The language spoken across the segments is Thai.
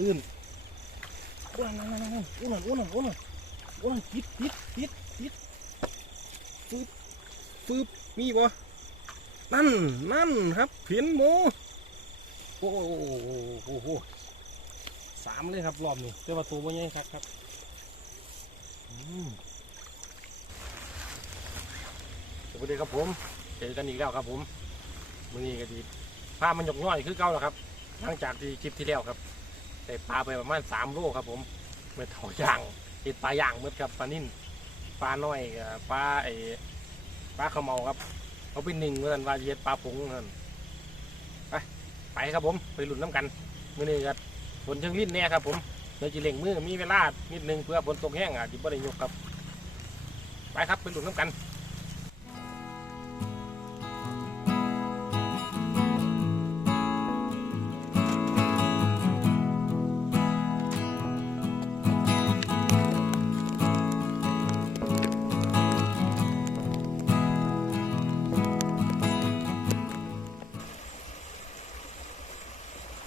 ลื่นอ้วนนั่นนั่นนั่นอ้วนอ้วนอ้วนอ้วนติดติดติดติดฟึบฟึบมีบ่นั่นนั่นครับเห็นหมูโอ้โหโอ้โหสามเลยครับรอบนี้แต่ว่าตัวบ่ใหญ่ครับครับอืมสวัสดีครับผมเจอกันอีกแล้วครับผมมือนี้ก็ดีพามันหยกย่อยคือเก่าแล้วครับหลังจากที่คลิปที่แล้วครับ ได้ปลาไปประมาณสามโลครับผมเมื่อเถาย่างติดปลาย่างเมื่อครับปลานิ่นปลาน้อยปลาไอ้ปลาขาวเมาครับเขาเป็นหนึ่งเมื่อนั้นว่าเฮ็ดปลาผงนั่นไปไปครับผมไปหลุนน้ำกันมื่อนี้ก็ฝนเชิงลิ้นแน่ครับผมเดี๋ยวจะเล่งมือมีเวลานิดนึงเพื่อฝนตกแห้งอะจิบ่ได้ยกครับ ไปครับไปหลุนน้ำกัน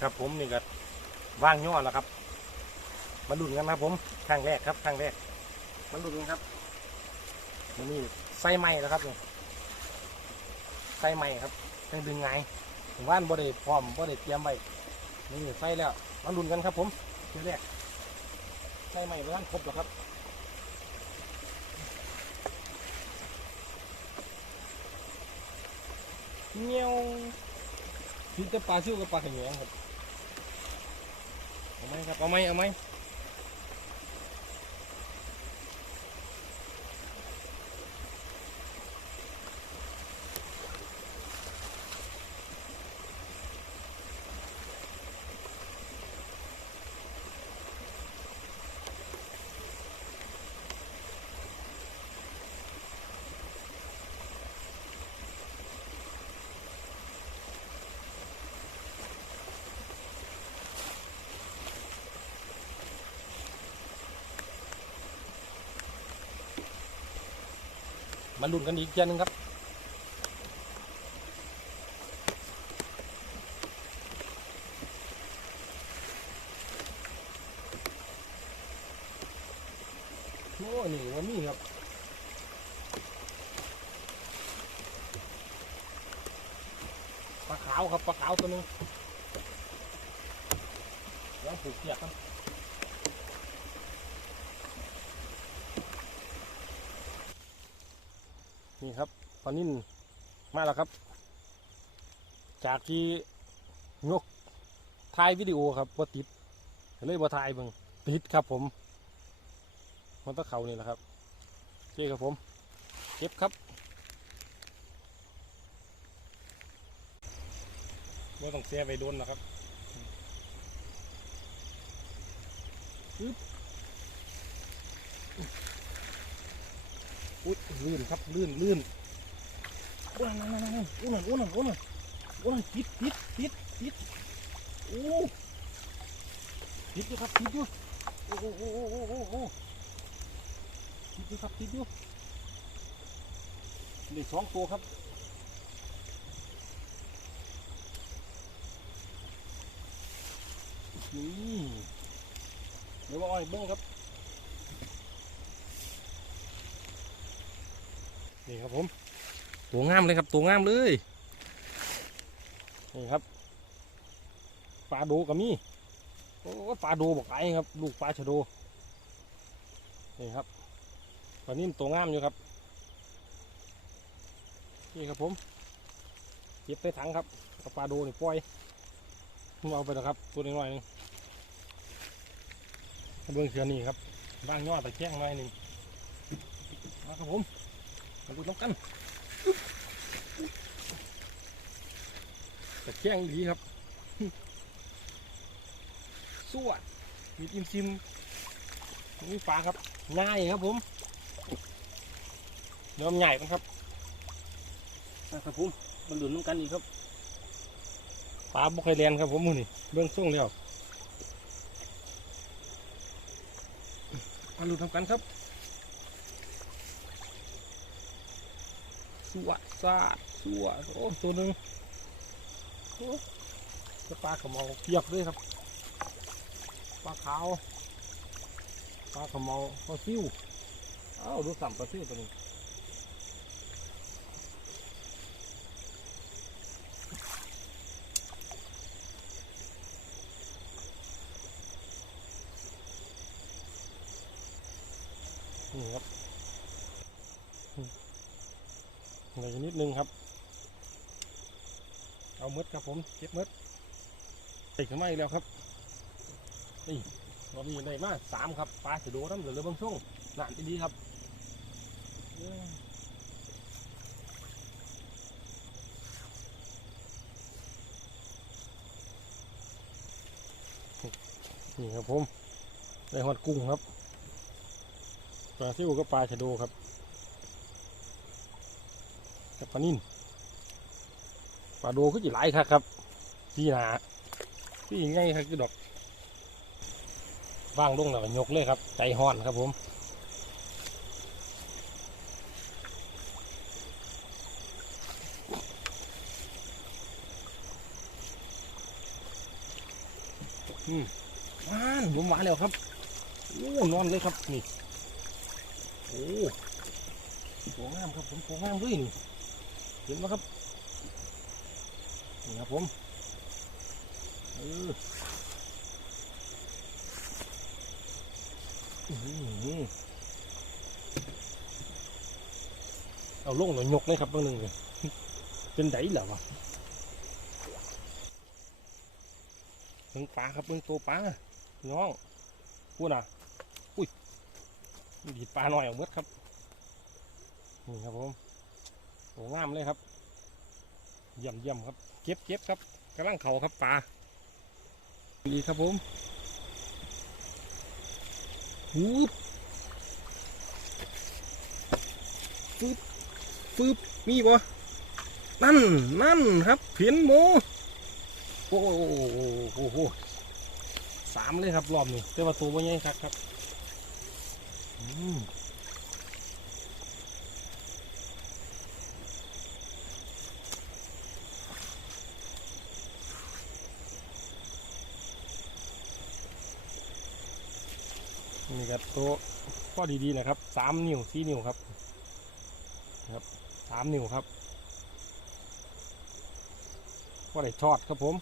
ครับผมนี่ก็ว่างย่อแล้วครับ มาดุนกันครับผมครั้งแรกครับครั้งแรกมาดุนกันครับมันนี่ไส้ไหม้แล้วครับนี่ไส้ไหม้ครับยังดึงไงผมว่านบ่ได้พร้อมบ่ได้เตรียมไว้นี่ไส้แล้วมาดุนกันครับ ผมเทีแรกไส้ไหม้ร้านครบแล้วครับเงี้ยวที่จะปลาซิ่วกับปลาขยงครับ เอาไหมครับ เอาไหมเอาไหม มาลุ้นกันอีกเทียนึงครับโอ้นี่ว่ามีครับปลาขาวครับปลาขาวตัวนึงยังผูกเกียกครับ นี่ครับปลานิ่นมาแล้วครับ จากที่ยกถ่ายวิดีโอครับว่าติดเลยบ่ถ่ายเบิ่งติดครับผมมันตะเขานี่แหละครับโอเคครับผมเก็บครับไม่ต้องเสียไปโดนนะครับปึ๊บ อุ้ยลื่นครับลื่นลื่นอ้วนนั่นนั่นนั่นอ้วนอ้วนอ้วนอ้วนติดติดติดติดโอ้ติดอยู่ครับติดอยู่โอ้โหโอ้โหโอ้โหโอ้ติดอยู่ครับติดอยู่ได้สองตัวครับนี่เดี๋ยวว่าอ้อยเบิ้งครับ นี่ครับผมตัวงามเลยครับตัวงามเลยนี่ครับปลาโดก็มีโอ้ปลาโดบอกไอ้ครับ ลูกปลาชะโดนี่ครับปลานิ่มตัวงามอยู่ครับนี่ครับผมเก็บใส่ถังครับเอาปลาโดนี่ปล่อยผมเอาไปแล้วครับ ตัวน้อยๆหนึงเบื้องเชือนี่ครับบ้างยอดตะแคงหน่อยหนึงมาครับผม มาดูน้ำกันตะแคงดีครับสวดมีอิมซิมมีปลาครับง่ายครับผมเริ่มใหญ่กันครับนะครับผมมาหลุนน้ำกันอีกครับปลาบุกไคแลนครับผมมือนี่เบื้องส่งแล้วมาหลุนน้ำกันครับ สวดซาดสวดโอ้ตัวหนึ่งโอ้จะปลากระเมองเพียบเลยครับปลาขาวปลาขมเมาปลาซิวอ้าวดูสัมปลาซิวตัวนี้นี่ครับ เหลืออกนิดนึงครับ เอามืดครับผมเก็บมืดติดขึ้นมาอีกแล้วครับนี่ตอนนี้ได้มาสามครับปลาสะโดน้ำเหลือเบางช่วงหนานดีครับนี่ครับผมได้หอดกุ้งครับปลาซิวก็ปลาชะโดครับ กับปลานิ่นปลาโดก็จะหลายครับครับที่หนาที่ไงครับคือดอกว่างลงแล้วยกเลยครับ ใจห้อนครับผมอืมหวานผมหวานแล้วครับโอ้นอนเลยครับนี่โอ้โหงามครับผมโหงามด้วยนี่ เห็นไหมครับนี่ครับผมเออเอาลงหน่อยยกเลยครับเบางหนึ่งเลยเป็นไดเหรอวะเบิ่งปลาครับเบิ่งตัวปลาน้องพูดนะอุ้ยดีดปลาหน่อยเอาเบิดครับนี่ครับผม โอ้งามเลยครับเยี่ยมเยี่ยมครับ เก็บเก็บครับกำลังเข่าครับปลาดีครับผมฮูบฟึบฟึบมีบ่นั่นนั่นครับเพียนโมโอ้โหโอ้โหสามเลยครับรอบนี้แต่ว่าตัวบ่ใหญ่ครับครับ อืม นี่ครับตัวก็ดีๆนะครับสามนิ้วสี่นิ้วครับ ครับสามนิ้วครับก็ได้ทอดครับผม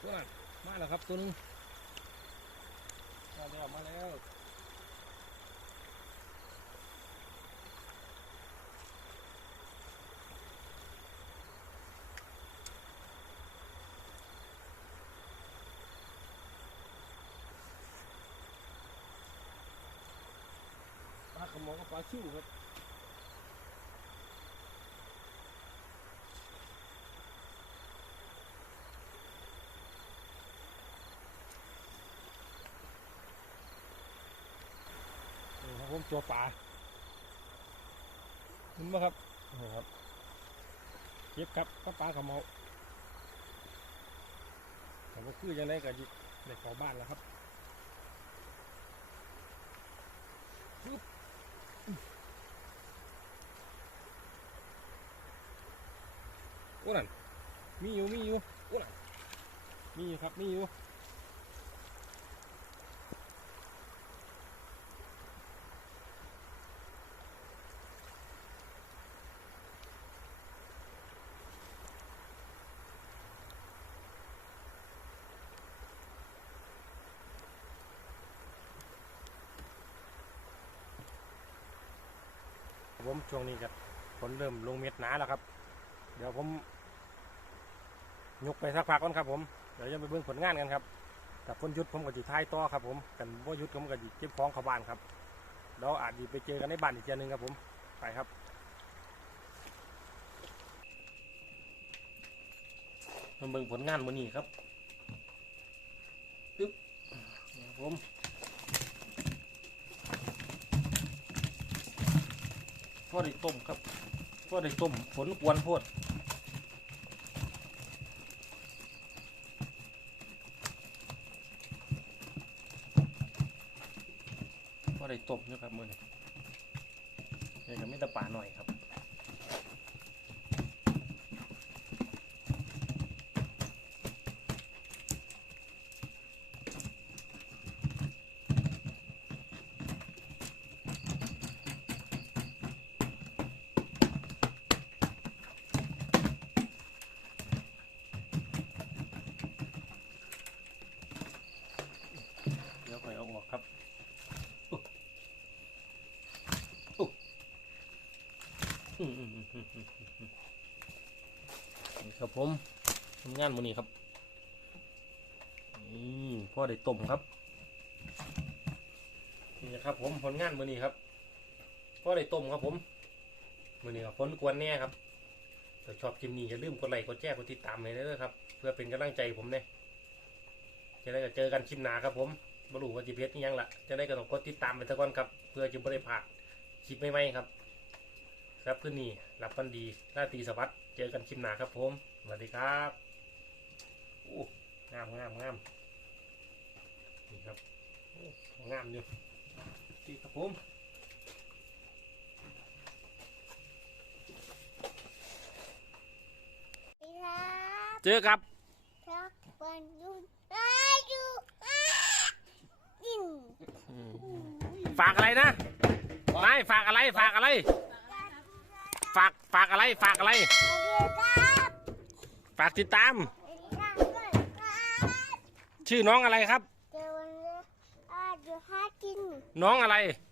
ตัวนั้นมาแล้วครับตัวนึงมาแล้วมาแล้ว ปลาขมงกับปลาชิวครับนี่ครับผมตัวปลาเห็นไหมครับนี่ครับเก็บครับก็ปลาขมงแต่ว่าคือยังไงก็ยิได้เข้าบ้านแล้วครับ โอ้นั่นมีอยู่มีอยู่โอ้นั่นมีอยู่ครับมีอยู่ผมช่วงนี้ครับฝนเริ่มลงเม็ดหนาแล้วครับ เดี๋ยวผม ยกไปสักพักก่อนครับผมเดี๋ยวจะไปเบิ่งผลงานกันครับแต่ฝนยุดผมก็จะท้ายต่อครับผมกันว่ายุดผมก็จะเก็บของเขาบ้านครับเราอาจจะไปเจอกันในบ้านอีกเทีนึงครับผมไปครับมาเบิ่งผลงานวันนี้ครับปึ๊บนี่ครับผมพ่อได้ต้มครับพ่อได้ต้มผลกวนโพด ก็ได้ต้มด้วยครับมือนี้เดี๋ยวจะไม่ตะป่าหน่อยครับ เดี๋ยวค่อยเอาออกครับอุ๊ยอุ๊ยอืมอืมอืมอืมอืมอืม นี่ครับผมทำงานมือนี้ครับนี่พ่อได้ต้มครับนี่ครับ ผมผลงานมือนี้ครับพ่อได้ต้มครับผมมือนี้ครับฝนกวนแน่ครับถ้าชอบคลิปนี้อย่าลืมกดไลค์กดแชร์กดติดตามเลยนะครับ เพื่อเป็นกำลังใจผมเนี่ยจะได้ก็เจอกันคลิปหนาครับผมบรู้ว่าจีเพชรนี่ยังละจะได้ก็ต้องกดติดตามไปสักก่อนครับ เพื่อจะไม่ได้พลาดคลิปใหม่ๆครับ ครับคืนนี้หลับฝันดีราตรีสวัสดิ์เจอกันคลิปหนาครับผมสวัสดีครับโอ้งามงามงามนี่ครับโอ้งามอยู่ดีครับผมสวัสดีครับเจอครับครับวันหยุดอายุอาอินฝากอะไรนะไม่ฝากอะไรฝากอะไร ฝากฝากอะไรฝากอะไรสวัสดีครับฝากติดตามสวัสดีครับครับชื่อน้องอะไรครับเดี๋ยววันนี้อายุห้ากินน้องอะไรน